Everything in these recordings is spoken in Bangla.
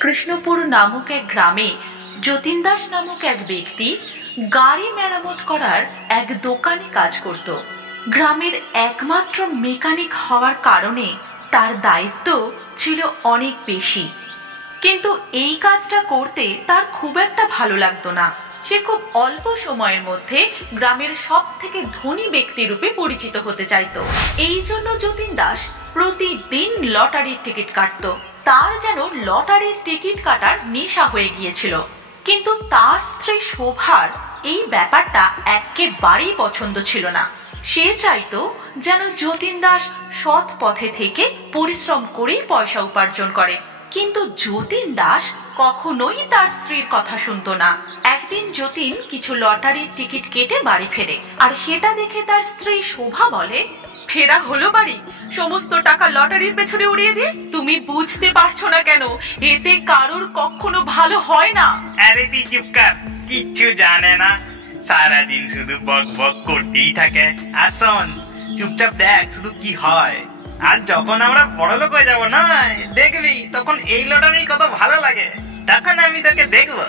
কৃষ্ণপুর নামক এক গ্রামে যতীন দাস নামক এক ব্যক্তি গাড়ি মেরামত করার এক দোকানে কাজ করত। গ্রামের একমাত্র মেকানিক হওয়ার কারণে তার দায়িত্ব ছিল অনেক বেশি, কিন্তু এই কাজটা করতে তার খুব একটা ভালো লাগতো না। সে খুব অল্প সময়ের মধ্যে গ্রামের সব থেকে ধনী ব্যক্তি রূপে পরিচিত হতে চাইতো। এই জন্য যতীন দাস প্রতিদিন লটারির টিকিট কাটত। তার যেন লটারির টিকিট কাটার নেশা হয়ে গিয়েছিল। কিন্তু তার স্ত্রী শোভার এই ব্যাপারটা একেবারেই পছন্দ ছিল না। সে চাইতো যেন যতীন দাস সৎ পথে থেকে পরিশ্রম করেই পয়সা উপার্জন করে, কিন্তু যতীন দাস কখনোই তার স্ত্রীর কথা শুনতো না। একদিন যতীন কিছু লটারির টিকিট কেটে বাড়ি ফেরে, আর সেটা দেখে তার স্ত্রী শোভা বলে, ফেরা হলো বাড়ি, সমস্ত টাকা লটারির পেছনে উড়িয়ে দিয়ে তুমি বুঝতে পারছো না কেন এতে কারোর কখনো ভালো হয় না? আরে তুই চুপ কর, কিচ্ছু জানে না, সারাদিন শুধু বক বক করতেই থাকে। আর শোন, চুপচাপ দেখ শুধু কি হয়। আর যখন আমরা বড় লোক হয়ে যাবো না, দেখবি তখন এই লটারি কত ভালো লাগে, তখন আমি তোকে দেখবো।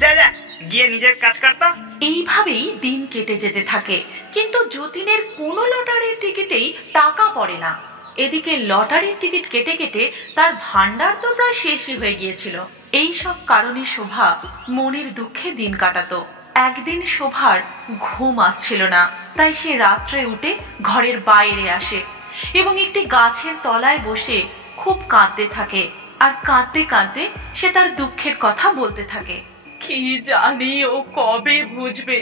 যা যা গিয়ে নিজের কাজ করতো। এইভাবেই দিন কেটে যেতে থাকে, কিন্তু যতীনের কোনো লটারির টিকিটেই টাকা পড়ে না। এদিকে লটারির টিকিট কেটে কেটে তার ভান্ডার তো প্রায় শেষই হয়ে গিয়েছিল। এই সব কারণে শোভা মনের দুঃখে দিন কাটাতো। একদিন শোভার ঘুম আসছিল না, তাই সে রাত্রে উঠে ঘরের বাইরে আসে এবং একটি গাছের তলায় বসে খুব কাঁদতে থাকে। আর কাঁদতে কাঁদতে সে তার দুঃখের কথা বলতে থাকে। কি জানি ও কবে বুঝবে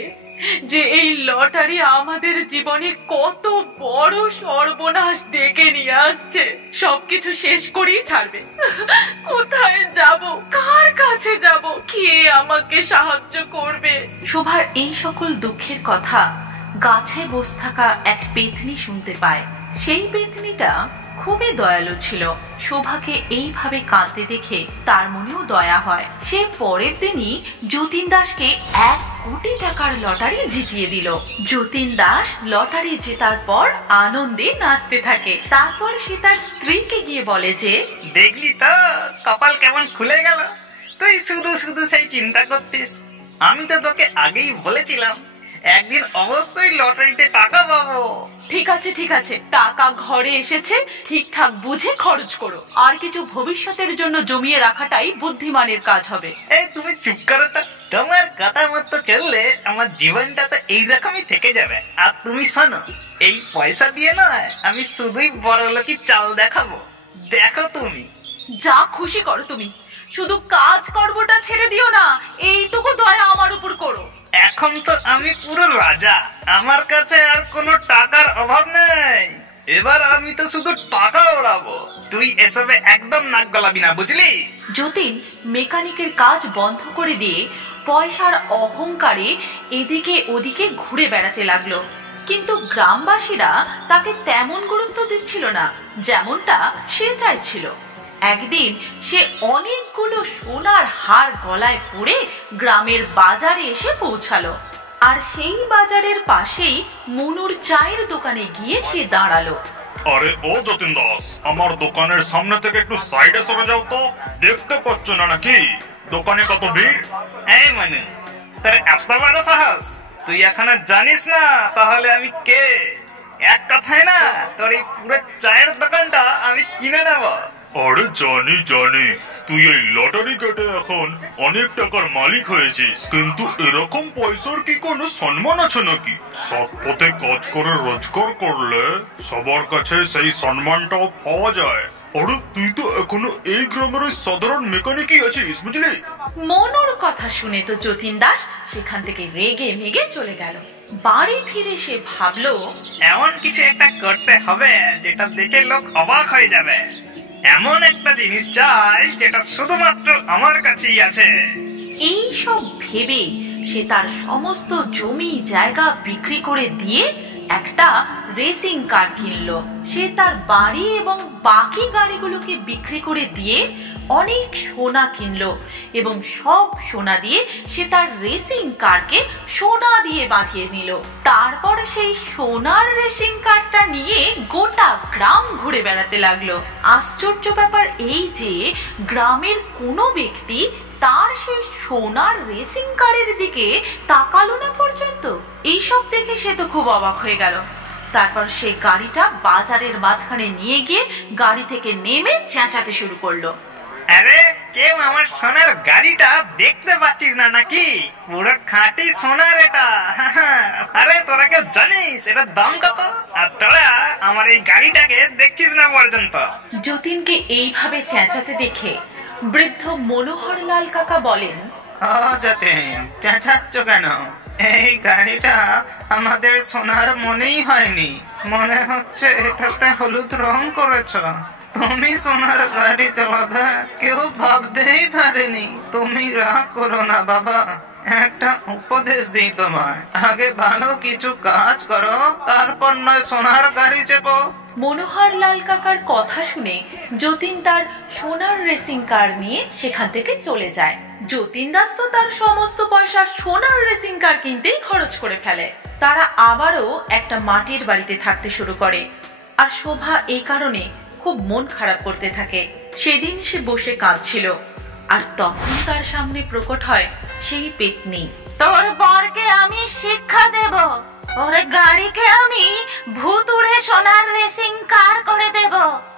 যে এই লটারি আমাদের জীবনে কত বড় সর্বনাশ ডেকে নিয়ে আসছে। সবকিছু শেষ করেই ছাড়বে। কোথায় যাব, কার কাছে যাব, কে আমাকে সাহায্য করবে? শোভার এই সকল দুঃখের কথা গাছে বসে থাকা এক পেতনি শুনতে পায়। সেই পেতনিটা খুবই দয়ালু ছিল। শোভাকে এইভাবে কাঁদতে দেখে তার মনেও দয়া হয়। সে পরের দিনই যতীন দাসকে 1 কোটি টাকার লটারি জিতিয়ে দিল। যতীন দাস লটারি জেতার পর আনন্দে নাচতে থাকে। তারপর সে তার স্ত্রীকে গিয়ে বলে যে, দেখলি তো কপাল কেমন খুলে গেল, তুই শুধু শুধু সেই চিন্তা করতিস। আমি তো তোকে আগেই বলেছিলাম একদিন অবশ্যই লটারিতে টাকা পাবো। ঠিক আছে ঠিক আছে, টাকা ঘরে এসেছে, ঠিকঠাক বুঝে খরচ করো। আর কিছু ভবিষ্যতের জন্য জমিয়ে রাখাটাই বুদ্ধিমানের কাজ হবে। এই তুমি চুপ করো তো, তোমার কথা মতো চললে আমার জীবনটা তো এইরকমই থেকে যাবে। আর তুমি শোনো, এই পয়সা দিয়ে নয়, আমি শুধুই বড়লোকি চাল দেখাবো, দেখো তুমি। যা খুশি করো তুমি, শুধু কাজ কর্মটা ছেড়ে দিও না, এইটুকু দয়া আমার উপর করো। এখন তো আমি পুরো রাজা, আমার কাছে আর কোনো টাকার অভাব নেই। এবার আমি তো শুধু টাকা ওড়াবো, তুই এসবে একদম নাক গলাবি না, বুঝলি? যতীন মেকানিকের কাজ বন্ধ করে দিয়ে পয়সার অহংকারে এদিকে ওদিকে ঘুরে বেড়াতে লাগলো। কিন্তু গ্রামবাসীরা তাকে তেমন গুরুত্ব দিচ্ছিল না যেমনটা সে চাইছিল। একদিন সে অনেকগুলো সোনার হার গলায় পরে গ্রামের বাজারে এসে পৌঁছালো। আর সেই বাজারের পাশেই মনুর চায়ের দোকানে গিয়ে সে দাঁড়ালো। আরে ও যতীন দাস, আমার দোকানের সামনে থেকে একটু সাইডে সরে যাও তো, দেখতে পাচ্ছ না নাকি দোকানে কত ভিড়? এই মনু, তোর এত বড় সাহস, তুই এখনো জানিস না তাহলে আমি কে? এক কথায় না, তোর এই পুরো চায়ের দোকানটা আমি কিনে নেব। আরে জানি জানি, তুই এই লটারি কেটে এখন অনেক টাকার মালিক হয়েছিস, কিন্তু এরকম পয়সার কি কোনো সম্মান আছে নাকি? সৎ পথে কাজ করে রোজগার করলে সবার কাছে সেই সম্মানটাও পাওয়া যায়। আরে তুই তো এখনো এই গ্রামের ওই সাধারণ মেকানিকই আছিস, বুঝলি? মনুর কথা শুনে তো যতীন দাস সেখান থেকে রেগে মেগে চলে গেল। বাড়ি ফিরে সে ভাবলো, এমন কিছু একটা করতে হবে যেটা দেখে লোক অবাক হয়ে যাবে। এমন একটা জিনিস চাই যেটা শুধুমাত্র আমার কাছেই আছে। এই সব ভেবে সে তার সমস্ত জমি জায়গা বিক্রি করে দিয়ে একটা রেসিং কার কিনলো। সে তার বাড়ি এবং বাকি গাড়িগুলোকে বিক্রি করে দিয়ে অনেক সোনা কিনলো এবং সব সোনা দিয়ে সে তার রেসিং কারকে সোনা দিয়ে বাঁধিয়ে নিল। তারপর সেই সোনার রেসিং কারটা নিয়ে গোটা গ্রাম ঘুরে বেড়াতে লাগলো। আশ্চর্য ব্যাপার এই যে গ্রামের কোনো ব্যক্তি তার সেই সোনার রেসিং কারের দিকে তাকালো না পর্যন্ত। এইসব দেখে সে তো খুব অবাক হয়ে গেল। তারপর সে গাড়িটা বাজারের মাঝখানে নিয়ে গিয়ে গাড়ি থেকে নেমে চেঁচাতে শুরু করলো, আরে কেউ আমার সোনার গাড়িটা দেখতে পাচ্ছিস না নাকি? পুরো খাঁটি সোনার এটা। আরে তোরা কেউ জানিস এটার দাম কত? আর তোরা আমার এই গাড়িটাকে দেখছিস না পর্যন্ত। যতীনকে এইভাবে চেঁচাতে দেখে বৃদ্ধ মনোহরলাল কাকা বলেন, যতীন, চেঁচাচ্ছ কেন? এই গাড়িটা আমাদের সোনার মনেই হয়নি, মনে হচ্ছে এটাতে হলুদ রং করেছ। তুমি সোনার গাড়ি চালাবে কেউ ভাবতেই পারেনি। তুমি রাগ করো না বাবা, একটা উপদেশ দিই তোমার, আগে ভালো কিছু কাজ করো, তারপর নয় সোনার গাড়ি চেপো। মনোহরলাল কাকার কথা শুনে যতীন তার সোনার রেসিং কার নিয়ে সেখান থেকে চলে যায়। যতীন দাস তো তার সমস্ত পয়সা সোনার রেসিং কার কিনতেই খরচ করে ফেলে। তারা আবারও একটা মাটির বাড়িতে থাকতে শুরু করে। আর শোভা এই কারণে খুব মন খারাপ করতে থাকে। সেদিন সে বসে কাঁদছিল, আর তখন তার সামনে প্রকট হয় সেই পেতনি। তোর বরকে আমি শিক্ষা দেব, ওর গাড়িকে আমি ভুতুড়ে সোনার রেসিং কার করে দেব,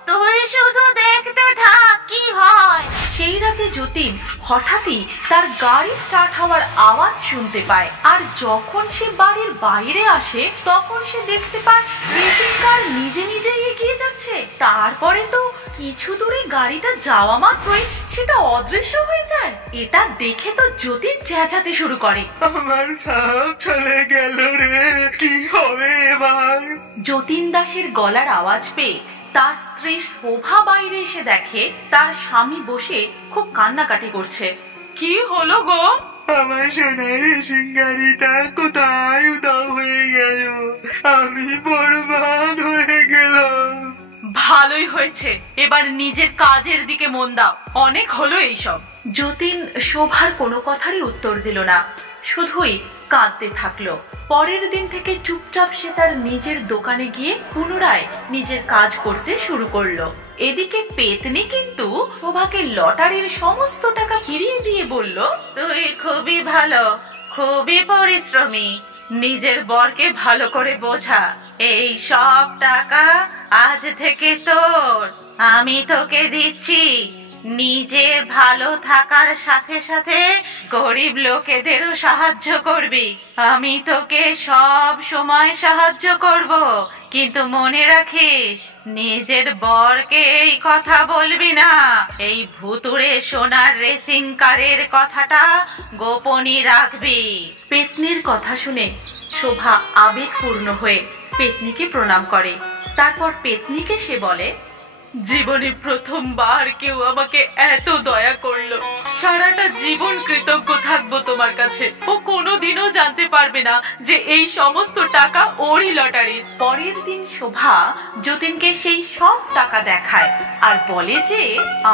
তুই শুধু দেখতে থাক কি হয়। সেই রাতে যতীন হঠাৎই তার গাড়ি স্টার্ট হওয়ার আওয়াজ শুনতে পায়। আর যখন সে বাড়ির বাইরে আসে তখন সে দেখতে পায় রেসিং কার নিজে নিজে এগিয়ে যাচ্ছে। তারপরে তো কিছু দূরে গাড়িটা যাওয়া মাত্রই সেটা অদৃশ্য হয়ে যায়। এটা দেখে তো যতীন চেঁচাতে শুরু করে, আমার সব চলে গেল রে, কি হবে এবার? যতীন দাসের গলার আওয়াজ পেয়ে তার স্ত্রী শোভা বাইরে এসে দেখে তার স্বামী বসে খুব কান্নাকাটি করছে। কি হলো গো? আমার সোনার রেসিং গাড়িটা কোথায় উধাও হয়ে গেল, আমি বরবাদ হয়ে গেলাম। ভালোই হয়েছে, এবার নিজের কাজের দিকে মন দাও, অনেক হলো এইসব। যতীন শোভার কোনো কথারই উত্তর দিল না, শুধুই কাঁদতে থাকলো। পরের দিন থেকে চুপচাপ সে তার নিজের দোকানে গিয়ে পুনরায় নিজের কাজ করতে শুরু করলো। এদিকে পেতনি কিন্তু শোভাকে লটারির সমস্ত টাকা ফিরিয়ে দিয়ে বলল, তুই খুবই ভালো, খুবই পরিশ্রমী, নিজের বরকে ভালো করে বোঝা, এই সব টাকা আজ থেকে তোর, আমি তোকে দিচ্ছি। নিজের ভালো থাকার সাথে সাথে গরিব লোকেদেরও সাহায্য করবি, আমি তোকে সব সময় সাহায্য করব, কিন্তু মনে রাখিস নিজের বরকে এই কথা বলবি না, এই ভুতুড়ে সোনার রেসিং কারের কথাটা গোপনই রাখবি। পেতনির কথা শুনে শোভা আবেগপূর্ণ হয়ে পেতনিকে প্রণাম করে। তারপর পেতনিকে সে বলে, জীবনে প্রথমবার কেউ আমাকে এত দয়া করলো, সারাটা জীবন কৃতজ্ঞ থাকবো তোমার কাছে। ও কোনোদিনও জানতে পারবে না যে এই সমস্ত টাকা ওরই লটারির। পরের দিন শোভা যতীনকে সেই সব টাকা দেখায় আর বলে যে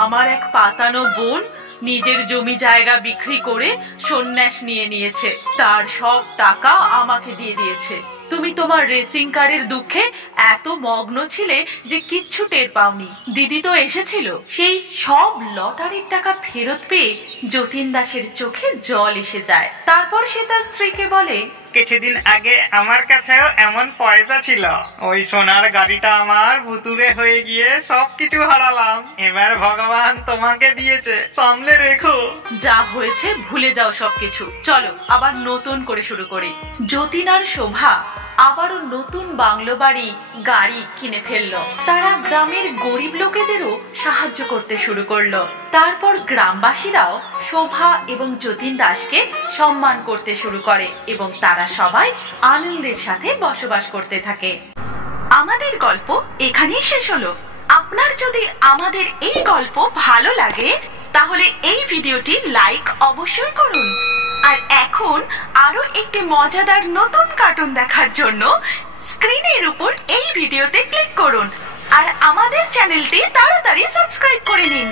আমার এক পাতানো বোন নিজের জমি জায়গা বিক্রি করে সন্ন্যাস নিয়ে নিয়েছে, তার সব টাকা আমাকে দিয়ে দিয়েছে। তুমি তোমার রেসিং কারের দুঃখে এত মগ্ন ছিলে যে কিচ্ছু টের পাওনি। দিদি তো এসেছিল। সেই সব লটারির টাকা ফেরত পেয়ে যতীন দাসের চোখে জল এসে যায়। তারপর সে তার স্ত্রীকে বলে, কিছুদিন আগে আমার কাছেও এমন পয়সা ছিল, ওই সোনার গাড়িটা আমার ভুতুড়ে হয়ে গিয়ে সবকিছু হারালাম, এবার ভগবান তোমাকে দিয়েছে, সামলে রেখো। যা হয়েছে ভুলে যাও সবকিছু, চলো আবার নতুন করে শুরু করি। যতীন আর শোভা আবারও নতুন বাংলো বাড়ি গাড়ি কিনে ফেললো। তারা গ্রামের গরিব লোকেদেরও সাহায্য করতে শুরু করলো। তারপর গ্রামবাসীরাও শোভা এবং যতীন দাসকে সম্মান করতে শুরু করে এবং তারা সবাই আনন্দের সাথে বসবাস করতে থাকে। আমাদের গল্প এখানেই শেষ হলো। আপনার যদি আমাদের এই গল্প ভালো লাগে তাহলে এই ভিডিওটি লাইক অবশ্যই করুন। আর এখন আরো একটি মজাদার নতুন কার্টুন দেখার জন্য স্ক্রিনের উপর এই ভিডিওতে ক্লিক করুন আর আমাদের চ্যানেলটি তাড়াতাড়ি সাবস্ক্রাইব করে নিন।